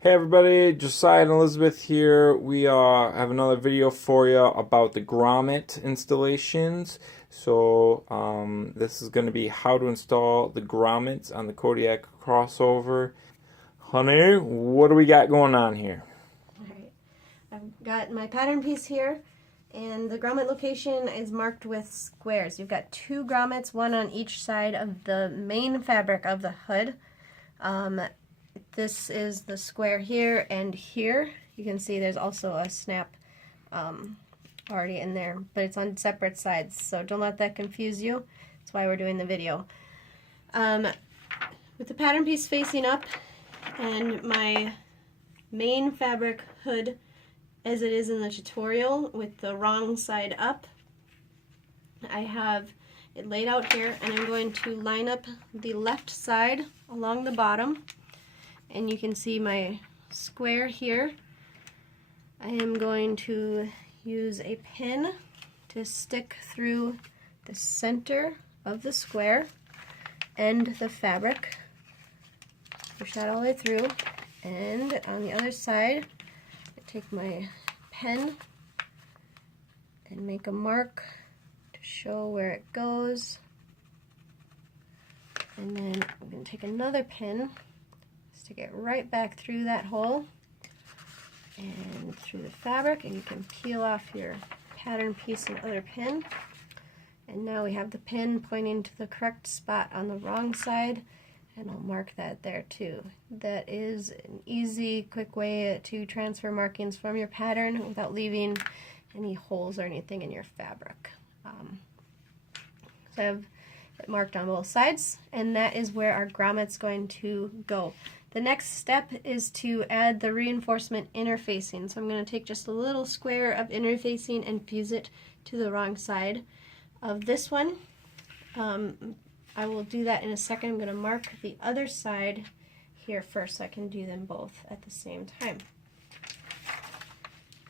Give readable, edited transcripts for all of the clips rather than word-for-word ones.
Hey everybody, Josiah and Elizabeth here. We have another video for you about the grommet installations. This is going to be how to install the grommets on the Kodiak Crossover. Honey, what do we got going on here? Alright, I've got my pattern piece here, and the grommet location is marked with squares. You've got two grommets, one on each side of the main fabric of the hood. This is the square here and here. You can see there's also a snap already in there, but it's on separate sides, so don't let that confuse you. That's why we're doing the video. With the pattern piece facing up and my main fabric hood as it is in the tutorial with the wrong side up, I have it laid out here, and I'm going to line up the left side along the bottom. And you can see my square here. I am going to use a pin to stick through the center of the square and the fabric. Push that all the way through. And on the other side, I take my pen and make a mark to show where it goes. And then I'm going to take another pin, stick it right back through that hole and through the fabric, and you can peel off your pattern piece and other pin. And now we have the pin pointing to the correct spot on the wrong side, and I'll mark that there too. That is an easy, quick way to transfer markings from your pattern without leaving any holes or anything in your fabric. So I have it marked on both sides, and that is where our grommet's going to go. The next step is to add the reinforcement interfacing. So I'm going to take just a little square of interfacing and fuse it to the wrong side of this one. I will do that in a second. I'm going to mark the other side here first so I can do them both at the same time.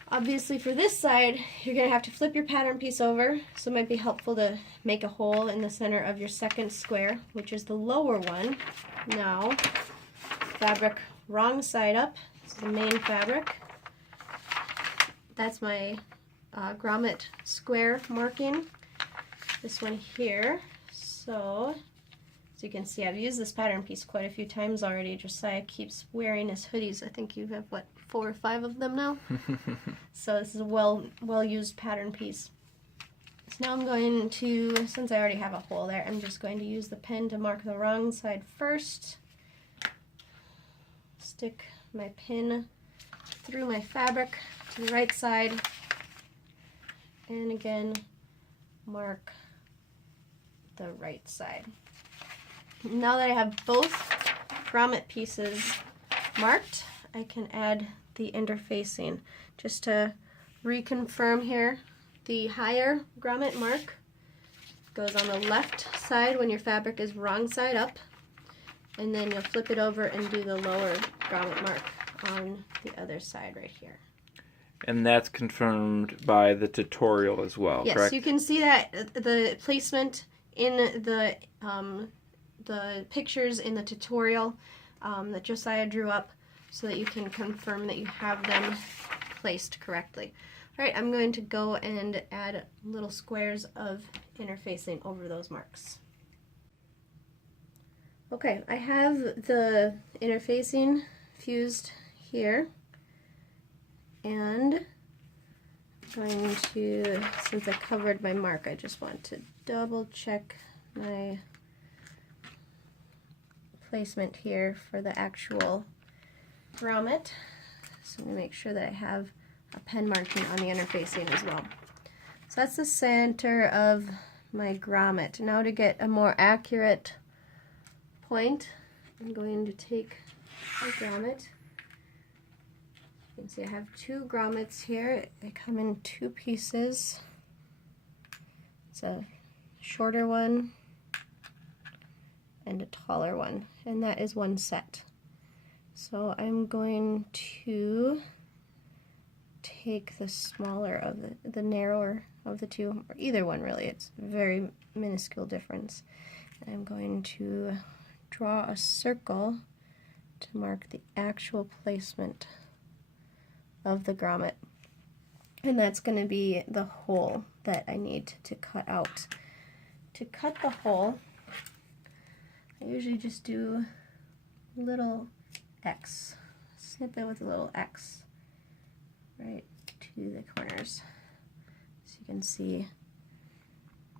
Obviously for this side, you're going to have to flip your pattern piece over, so it might be helpful to make a hole in the center of your second square, which is the lower one. Now, fabric wrong side up. This is the main fabric. That's my grommet square marking. This one here. So, as you can see, I've used this pattern piece quite a few times already. Josiah keeps wearing his hoodies. I think you have, what, 4 or 5 of them now? So this is a well-used pattern piece. So now I'm going to, since I already have a hole there, I'm just going to use the pen to mark the wrong side first. Stick my pin through my fabric to the right side, and again mark the right side. Now that I have both grommet pieces marked, I can add the interfacing. Just to reconfirm here, the higher grommet mark goes on the left side when your fabric is wrong side up, and then you'll flip it over and do the lower grommet mark on the other side right here. And that's confirmed by the tutorial as well, yes, correct? You can see that the placement in the pictures in the tutorial that Josiah drew up, so that you can confirm that you have them placed correctly. Alright, I'm going to go and add little squares of interfacing over those marks. Okay, I have the interfacing fused here, and I'm going to, since I covered my mark, I just want to double check my placement here for the actual grommet. So I'm going to make sure that I have a pen marking on the interfacing as well. So that's the center of my grommet. Now to get a more accurate point, I'm going to take a grommet. You can see I have 2 grommets here. They come in 2 pieces. It's a shorter one and a taller one, and that is one set. So I'm going to take the smaller of the narrower of the two, or either one really, it's a very minuscule difference. I'm going to draw a circle to mark the actual placement of the grommet. And that's going to be the hole that I need to cut out. To cut the hole, I usually just do a little X. Snip it with a little X right to the corners. So you can see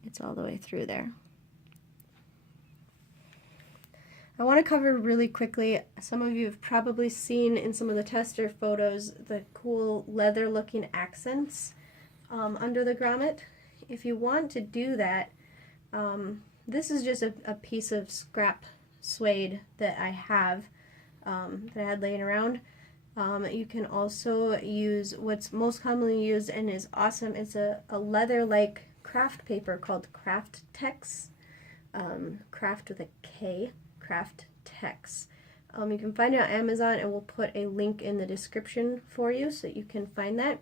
it's all the way through there. I want to cover really quickly, some of you have probably seen in some of the tester photos the cool leather looking accents under the grommet. If you want to do that, this is just a piece of scrap suede that I have, that I had laying around. You can also use what's most commonly used and is awesome. It's a leather-like craft paper called Craft Tex, craft with a K. Craft Tex. You can find it on Amazon, and we'll put a link in the description for you so you can find that.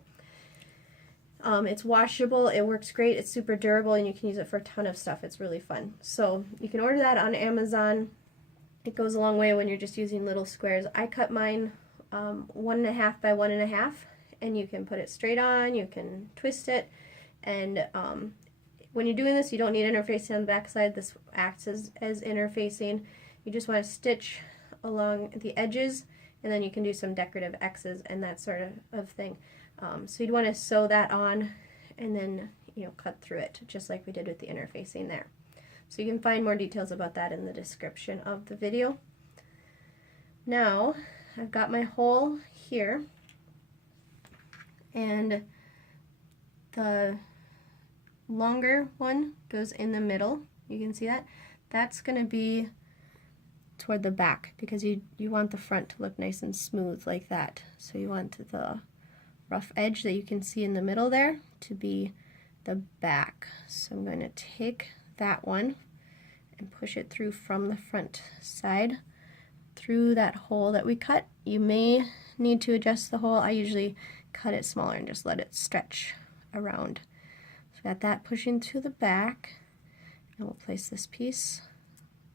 It's washable, it works great, it's super durable, and you can use it for a ton of stuff. It's really fun. So you can order that on Amazon. It goes a long way when you're just using little squares. I cut mine 1.5 by 1.5, and you can put it straight on, you can twist it, and when you're doing this, you don't need interfacing on the back side. This acts as interfacing. You just want to stitch along the edges, and then you can do some decorative X's and that sort of thing. So you'd want to sew that on and then, you know, cut through it, just like we did with the interfacing there. So you can find more details about that in the description of the video. Now, I've got my hole here, and the longer one goes in the middle. You can see that. That's going to be toward the back, because you want the front to look nice and smooth like that. So you want the rough edge that you can see in the middle there to be the back. So I'm going to take that one and push it through from the front side through that hole that we cut. You may need to adjust the hole. I usually cut it smaller and just let it stretch around. So got that pushing to the back, and we'll place this piece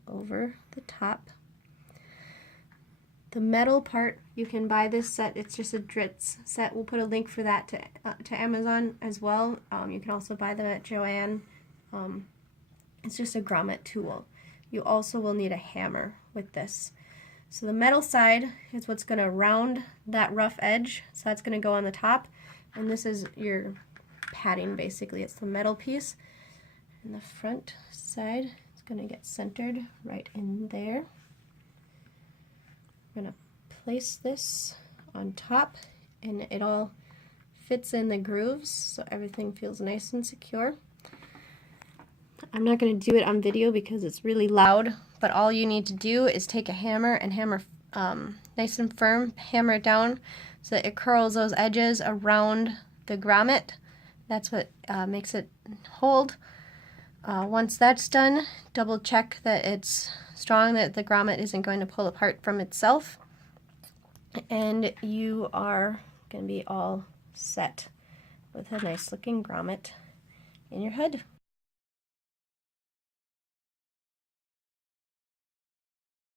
over the top. The metal part, you can buy this set. It's just a Dritz set. We'll put a link for that to Amazon as well. You can also buy them at Joann. It's just a grommet tool. You also will need a hammer with this. So the metal side is what's going to round that rough edge. So that's going to go on the top, and this is your padding basically. It's the metal piece. And the front side is going to get centered right in there. I'm going to place this on top, and it all fits in the grooves so everything feels nice and secure. I'm not going to do it on video because it's really loud, but all you need to do is take a hammer and hammer nice and firm, hammer it down so that it curls those edges around the grommet. That's what makes it hold. Once that's done, double check that it's strong, that the grommet isn't going to pull apart from itself, and you are going to be all set with a nice looking grommet in your hood.